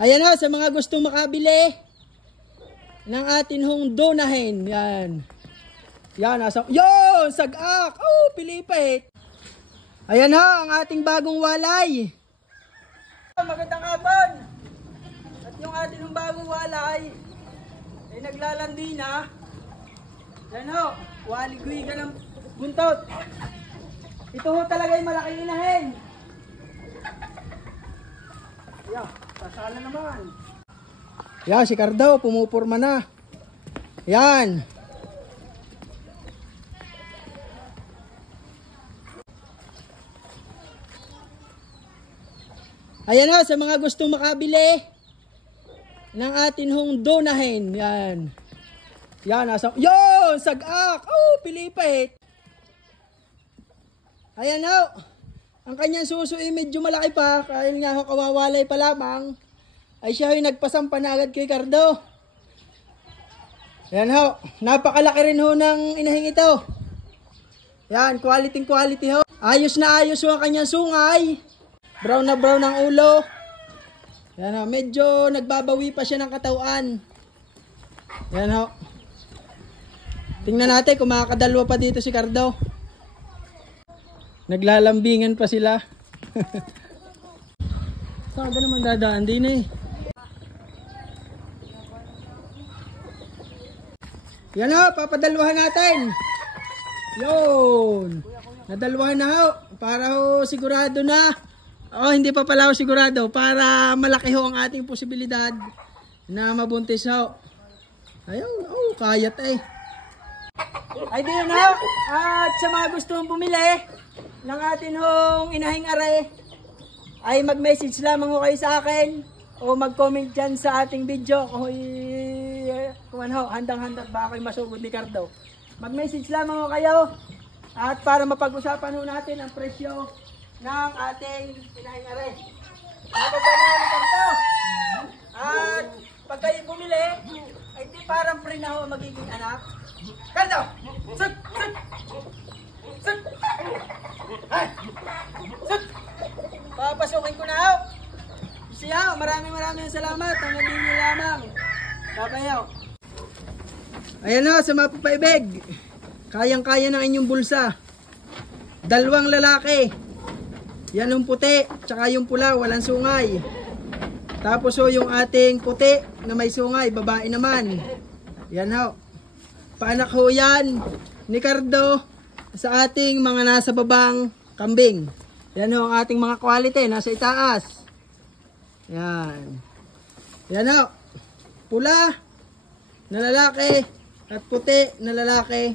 Ayan ho, sa mga gustong makabili ng atin hong donahin. Yan. Yan, nasa, yun, sagak. Oh, pilipit. Ayan ho, ang ating bagong walay. Magandang hapon. At yung ating hong bagong walay ay naglalandi na. Yan ho, waligwiga ng buntot. Ito ho talaga yung malaking inahin. Yan, sasala naman. Yan, si Cardo, pumupurma na. Yan. Ayan ho, sa mga gustong makabili ng atin hong donahin. Yan. Yan, nasa, yun, sagak. Oh, pilipit. Ayan ho. Ang kanyang suso ay medyo malaki pa. Kahit nga ho, kawawalay pa lamang. Ay siya ay nagpasampa na agad kay Cardo. Ayan ho. Napakalaki rin ho ng inahing ito. Yan, quality ho. Ayos na ayos ho ang kanyang sungay. Brown na brown ang ulo. Yan ho. Medyo nagbabawi pa siya ng katawan. Yan ho. Tingnan natin kung makakadalwa pa dito si Cardo. Naglalambingan pa sila. Saan ka naman dadaan din eh. Yan ho, papadalwahan natin. Yun. Nadalwahan na ho. Para ho sigurado na. Oh, hindi pa pala ho sigurado. Para malaki ho ang ating posibilidad na mabuntis ho. Ayun, oh, kayat eh. Ay di yun ho. At sa mga gustong bumili ng atin hong inahing aray, ay mag-message lamang ho kayo sa akin o mag-comment dyan sa ating video kung ano, handang-handang ba kayo masugod ni Cardo. Mag-message lamang ho kayo at para mapag-usapan ho natin ang presyo ng ating inahing aray. Mababa ni Cardo. At pag kayo bumili, ay di parang free na ho magiging anak. Cardo! Sut! Sut! Sut! Sut! Papasukin ko na ho. Siya, maraming salamat. Hanggang din niyo lamang. Babayaw. Ayan ho, sa mga papaibig. Kayang-kaya ng inyong bulsa. 2 lalaki. Yan yung puti, tsaka yung pula, walang sungay. Tapos ho, yung ating puti na may sungay, babae naman. Yan ho. Paanak ho yan ni Cardo sa ating mga nasa babang kambing. Yan ho ang ating mga quality, nasa itaas. Yan. Yan ho. Pula na lalaki at puti na lalaki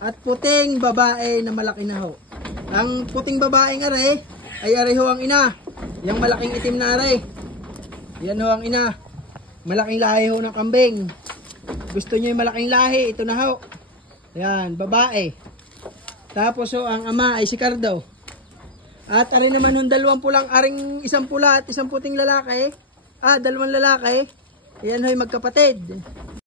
at puting babae na malaki na ho. Ang puting babaeng aray ay aray ho ang ina. Yung malaking itim na aray. Yan ho ang ina. Malaking lahi ho ng kambing. Gusto niyo yung malaking lahi, ito na ho. Yan, babae. Tapos ho, ang ama ay si Cardo. At arin naman yung 2 pulang, aring 1 pula at 1 puting lalaki. 2 lalaki. Yan ho yung magkapatid.